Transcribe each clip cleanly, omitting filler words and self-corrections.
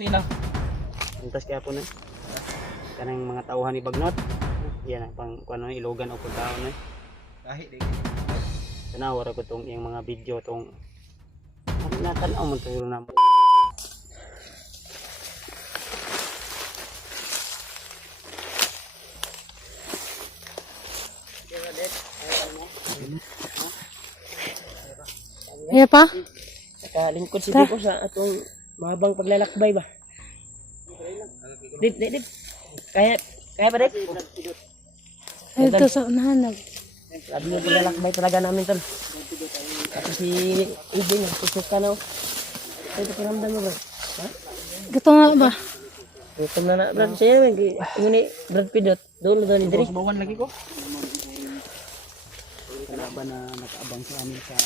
Sino? Antas kaya po na. Kanang mga tauhan ni Bagnot. Yan ang pang kuno ilogan o pagkaon eh. Kahit di. Tanaw ra ko tong iyang mga video tong natanaw man to na. Iya pa? Nakalingkod si Bibo sa atong mahabang paglalakbay ba? Dip. Kaya ba Dip? Ay, ito sa unahan. Sabi niyo paglalakbay talaga namin tol. Kasi si Ibing, susok ka na. Ito pakiramdam mo ba? Ha? Gusto nga ba? Gutom na Brad. Siya yung ni Brad Pidot. Dulo doon ni Diri. Bawan lagi ko. Kalaban na nakaabang sa amin sa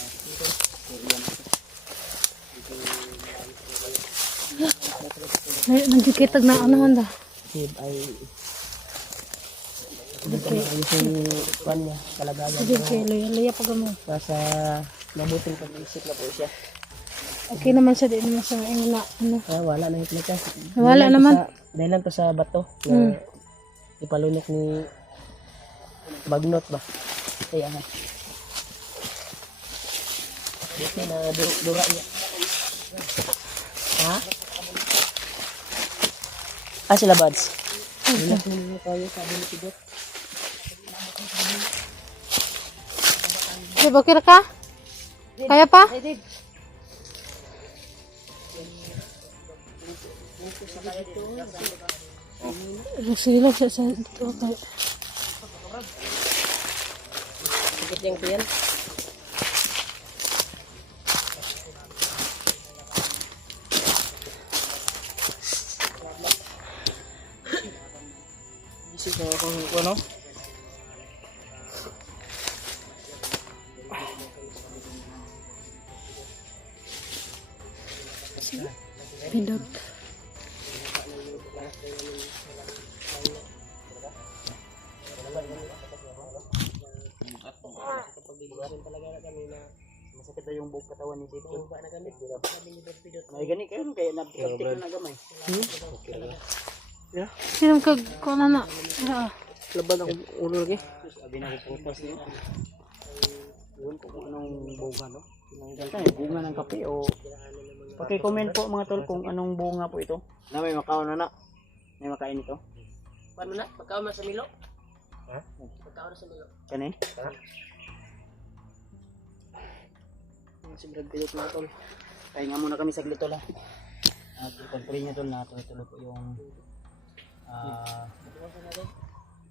Nagkikitag na unahan da. Si ay dito na yung kwan niya, kalagayan Sige, luya pa mo. nasa mabuting pag-iisip na po siya. Okay naman siya, di naman siya na, ano. Wala na yung plaka. Wala naman. Dahil lang to sa bato na ipalunok ni Bagnot ba? Kaya nga. Dito na dura niya. Ha? Sila buds. Wala ko na tayo sabi ni Pidot. Sige, okay ka? Kaya pa? Silog siya sa ito. Sikit yung tiyan. Isip ko kung ano. Pindot. masakit na yung buong katawan ni Sito. May gani kayo kaya napikaptik na gamay. Sinong kung ano na? Laban ako ulo lagi. Sabi na ko purpose niyo. Yun kung anong bunga no. Tinanggal ka bunga ng kape o paki-comment po mga tol kung anong bunga po ito. Na may makaon na. May makain ito. Paano na? Pagkaon na sa Milo? Ha? Pagkaon na sa Milo. Kani? Ha? Si Brad Pidot na tol. Pahinga muna kami saglit tol ha. At ipag-pray niya tol na tuloy po yung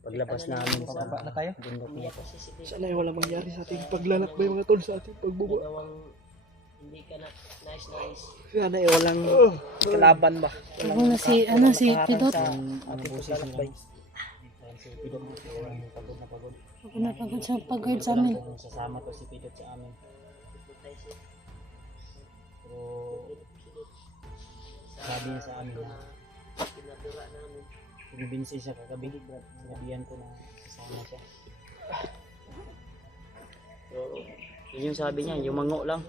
paglabas namin sa Pababa na tayo. bundok niya. Sana ay walang mangyari sa ating paglalakbay mga tol, sa ating pagbubo. Hindi ka na nice. Sana ay walang kalaban ba? Ako na si, si Pidot. Ang boses niya. Si Pidot pagod na pagod. Ako na pagod sa pag-guide sa amin. Sasama to si Pidot sa amin. Pero sabi niya sa amin na binibinsi siya kagabi. Sinabihan ko na sasama siya. So, yun yung sabi niya, yung mango lang.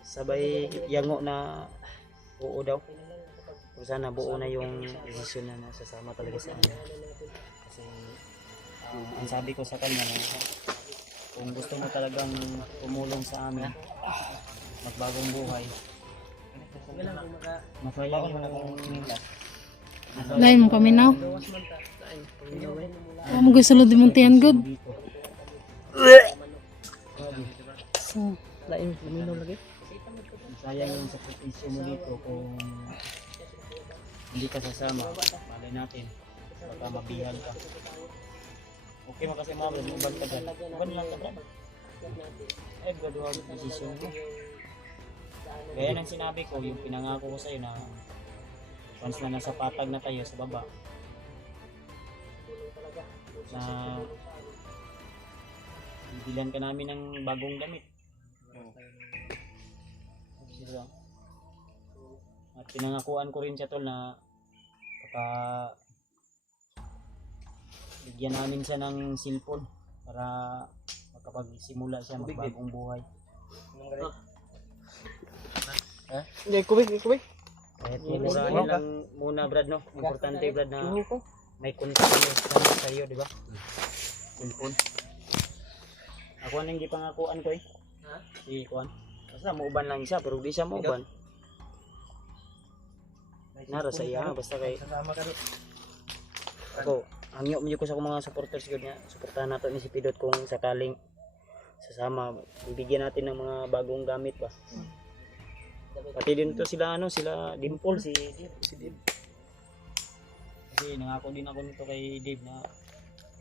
Sabay yango na buo daw. Kung sana buo na yung desisyon na nasasama talaga sa amin. Kasi ang sabi ko sa kanya na kung gusto mo talagang tumulong sa amin, magbagong buhay, masaya yung Lain mo paminaw. Ako mo gusto lodi mong tiyan good. dito. So, Lain luminaw lagi. Sayang yung sakripisyo mo dito kung hindi ka sasama. Malay natin, baka mabihag ka. Okay mo kasi mga brad, uban ka dyan. Uban lang ka brad. Eh, gradual decision mo. Gaya ng sinabi ko, yung pinangako ko sa'yo na once na nasa patag na tayo sa baba, na bibilan ka namin ng bagong damit. At pinangakuan ko rin siya tol na baka bigyan namin siya ng cellphone para makapagsimula siya magbagong buhay. Hindi, kubik. Kahit mumurahin lang muna Brad no. Importante Brad na may contact sa iyo, di ba? Cellphone. Ako nang hindi pangakuan ko eh. Ha? Si Kuan. Basta muuban lang siya pero di siya muuban. Nara sa iya basta kay Kasama ka doon. ako. Hangyo mo ko sa akong mga supporters gud niya. Suportahan nato ni si Pidot kung sakaling sasama. Bibigyan natin ng mga bagong gamit ba. Pati din to sila sila Dimple si Dave. Kasi nangako din ako nito kay Dave na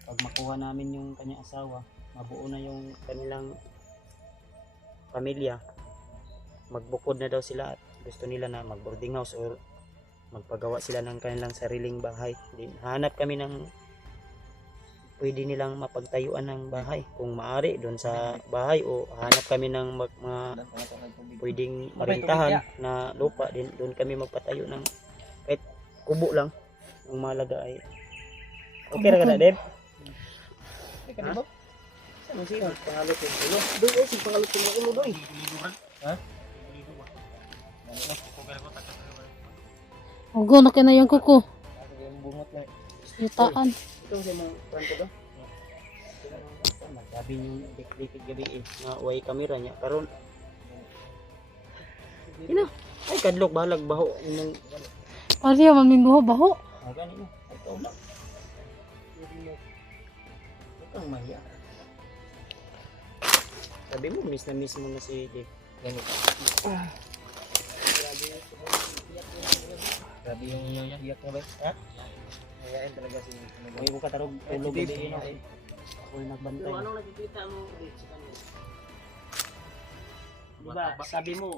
pag makuha namin yung kanyang asawa, mabuo na yung kanilang pamilya, magbukod na daw sila at gusto nila na mag boarding house or magpagawa sila ng kanilang sariling bahay. Hanap kami ng pwede nilang mapagtayuan ng bahay kung maari doon sa bahay o hanap kami ng mga pwedeng marintahan na lupa din doon kami magpatayo ng kahit kubo lang. Ang malaga ay okay ra ka na Deb? Okay ka ba? Saan siya? Pangalot yung ulo. Doon ay, si pangalot yung ulo doon. Ha? Ugo na na yung kuko. Yung bungot na Yutaan. ito sa mga kanto ba? Sabi yung dikit gabi eh na way camera niya karon ina ay kadlok balag baho ng Pariya maminggo baho. gani mo ito ba kang mahiya sabi mo miss mo na si Dave ganito grabe yung iyo niya iyak niya ba ha mayayain talaga si may ko katarog tulog gabi ino ako yung nagbantay Anong nakikita mo ulit sa kanya? Diba, sabi mo,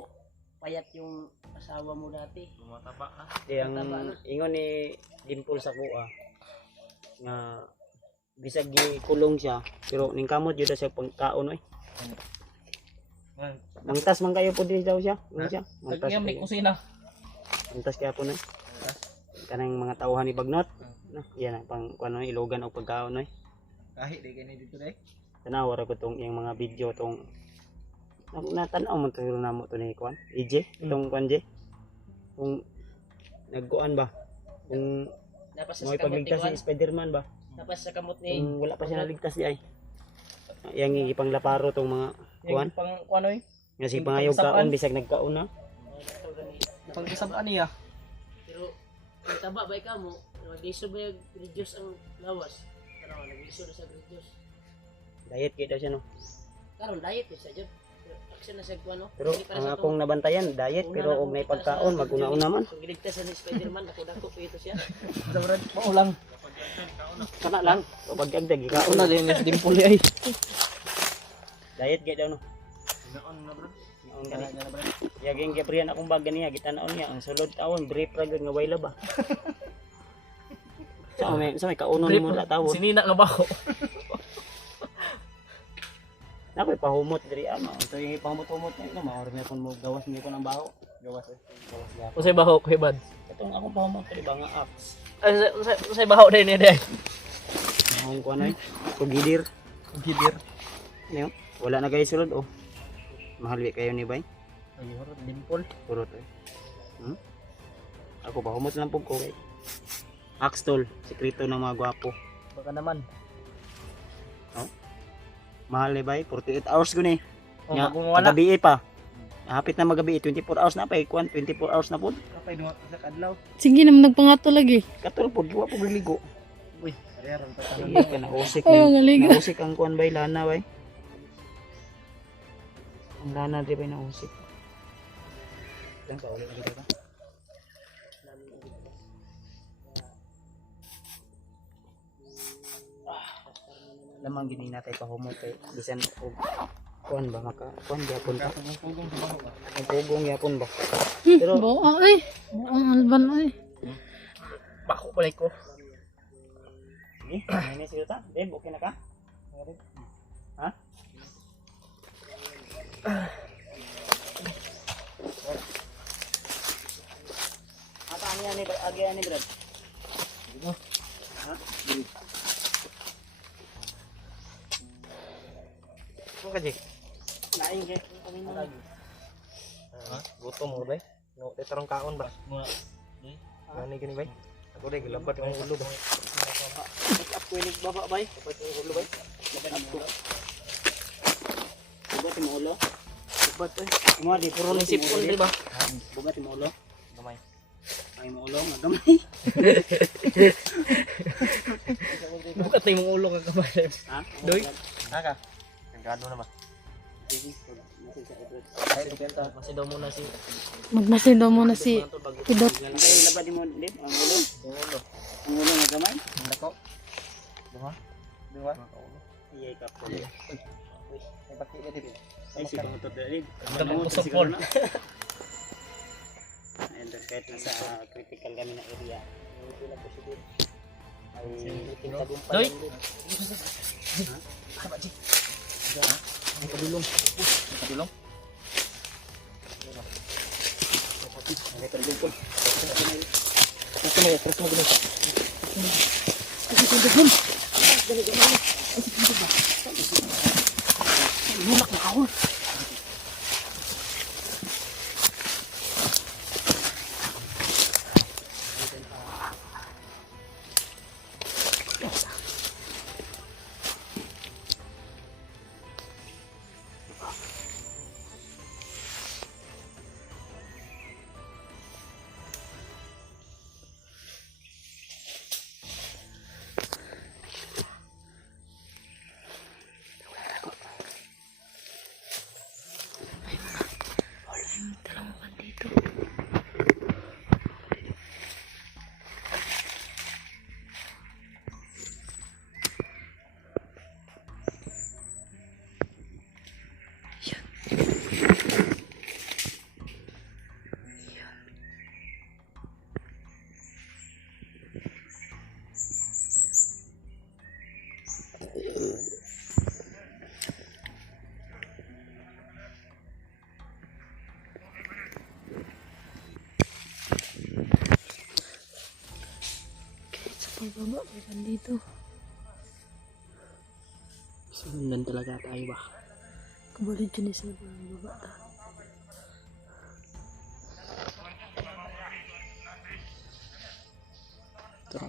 payat yung asawa mo dati. ang ingon ni Dimple sa kuha nga bisag gikulong siya pero ning kamot jud siya pagkaon oy. Mangtas man kayo po din daw siya. Siya. Mangtas. may kusina. Mangtas kaya po na. Kanang mga tauhan ni Bagnot. No, yan ang pang kuno ilogan og pagkaon oy. Kahit di kani dito dai. Tanaw ra ko tong iyang mga video tong natanaw mo to namo to ni Kuan. EJ itong Kuan J. Kung nagkuan ba? Kung Napas may pagligtas si Spider-Man ba? Napas sa kamot ni. Kung wala pa siya naligtas di ay. Yang ipanglaparo tong mga kuan. Pang kuano eh. Nga si pangayog kaon bisag nagkaon na. Pagkasabaan niya. Pero, kung taba ba ikaw mo, nag-iso ba yung reduce ang lawas? Pero, nag-iso na sa reduce. Diet kay daw siya no. Karon diet eh sa dyan. Action na sa kuano. Pero ang akong nabantayan diet pero og nay pagkaon maguna-una man. Kung giligtas ni Spider-Man, dako-dako pa ito siya. Mao lang. Kana lang pag agdag ikaon Una din si Dimple ay. diet kay daw no. Naon na bro. Yaging gabriyan akong baga niya gitanaon niya ang sulod taon brief ra gyud nga way laba. Sa may kaunon mo ra tawon. Sinina nga baho. Nakoy pahumot diri ama. Ito yung pahumot-humot na ino maori na kon mo gawas mi ko ng baho. Gawas eh. Gawas gyapon. Usay baho kay bad. Itong akong pahumot diri ba nga axe. Usay baho din ni dai. Ang kuan ay kugidir. Gidir. Ano? Wala na kayo sulod oh. Mahal kayo ni bay. Ay horot Dimple. Purot eh. Ako pa humot lang po ko kay axe tool, sikreto ng mga gwapo. Baka naman. Mahal ni bay, 48 hours ko ni. Oh, Nya, magmumala. gabi pa. Hapit na magabi 24 hours na pa kuan 24 hours na pud. Kapay duha sa kadlaw. Sige naman nagpangato lagi. Katol pud wa pud ligo. Uy, ariaron pa ta. Sige ka na usik. Ayaw nga ligo. Nausik ang kuan bay lana bay. Ang lana di bay nausik. Dan ka ulit lagi ka. Lamang gini natay pahumot kay bisan og kuan ba maka kuan gyapon ka. Ang pugong gyapon ba. Pero Bao ay. Ang alban ay. Bako balik ko. ni, ini sila ta. Deb, okay na ka? Ha? Ata ani ani agi ani brad. Ha? Kung kaji. Lain kay kami na lagi. Ha? Gutom mo ba? No, tetarong kaon ba? Mga Gani gani bay. Ako rin gilambat yung ulo ba. up ko inig baba bay. Dapat yung ulo bay. Up ko. Bugat mo ulo. Dapat ay. Mo di puro ni Sipon di ba? Bugat mo ulo. Gamay. Ay mo ulo nga gamay. Bukat na yung ulo ka kamay. Ha? Doy. Naka. Gano na ba? Ay, tugenta. Kasi daw muna si Magmasin daw muna si Kidot. Ay labad mo din ang ulo. yung ulo. Ang ulo nga gamay. Ang dako. Duha. Duha. Iyay ka po. Ay, pati ka dito. Ay siguro to dali. Ang sa Paul. And kahit nasa critical kami na area. Ay tagumpay. Doy. Ha? Ang padulong. Ang padulong. Ay padulong po. Ito mo, press mo ganun. Mulak na kahol. Pagbaba, meron dito. Sundan talaga tayo ba? Kabalid yun isa na pagbaba ta. Ito.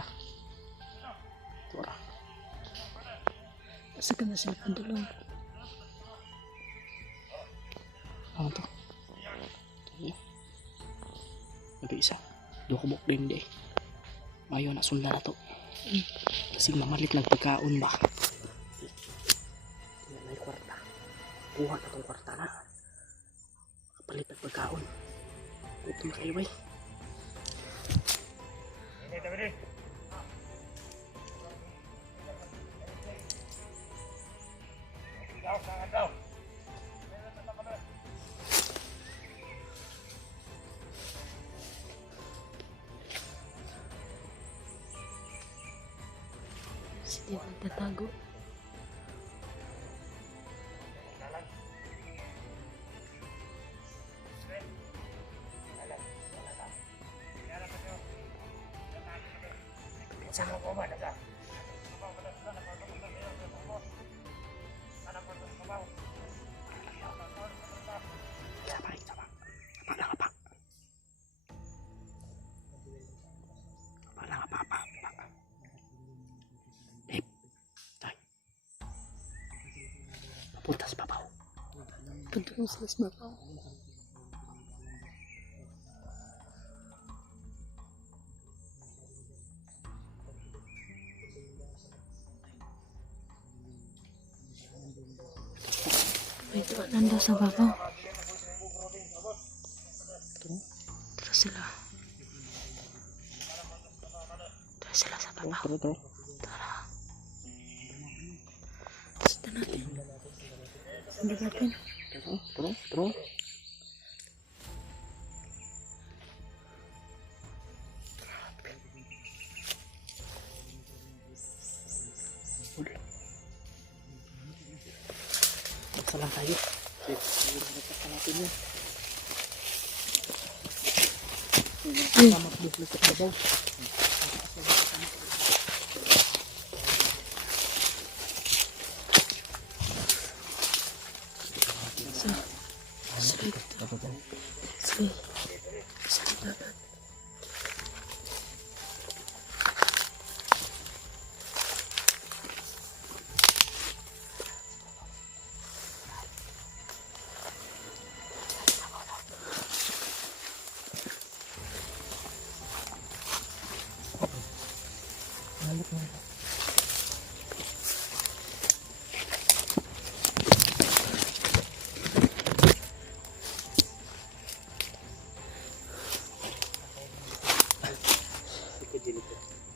Nah. Tora. Asa ka na sila padulong. Ano to? Nabi isa. Dukubok din di. Mayo na sundan na to. Kasi mamalit lang pagkaon ba? Yan ay kwarta. Kuha na tong kwarta na. Kapalit ng pagkaon. Ito na kayo bay. Sige, magtatago. Punta sa babaw. Padulong sila sa babaw. May tuwa nando sa babaw. Tara sila. Tara sila sa babaw. Tara. Sundan natin. Sundan natin. Terus. Salam tayo. Natin yan. Magbuklis sa babaw. Sige. Sige. Sige, dapat.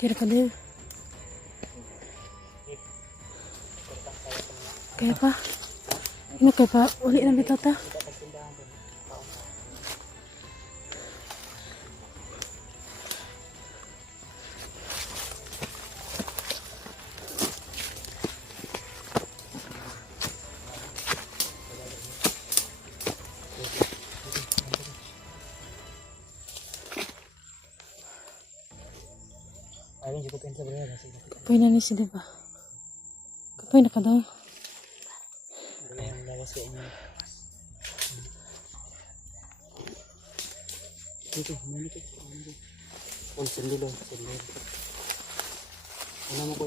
Kira pa din. Kaya pa? Ano kaya pa? Uli na bitaw ta? Ayun, hindi ko pinsa ba yan? Kapay na ni si diba? Kapay na ka daw. Ang lawas ko inyo. Dito, dito. Sandilo. Ano mo ko?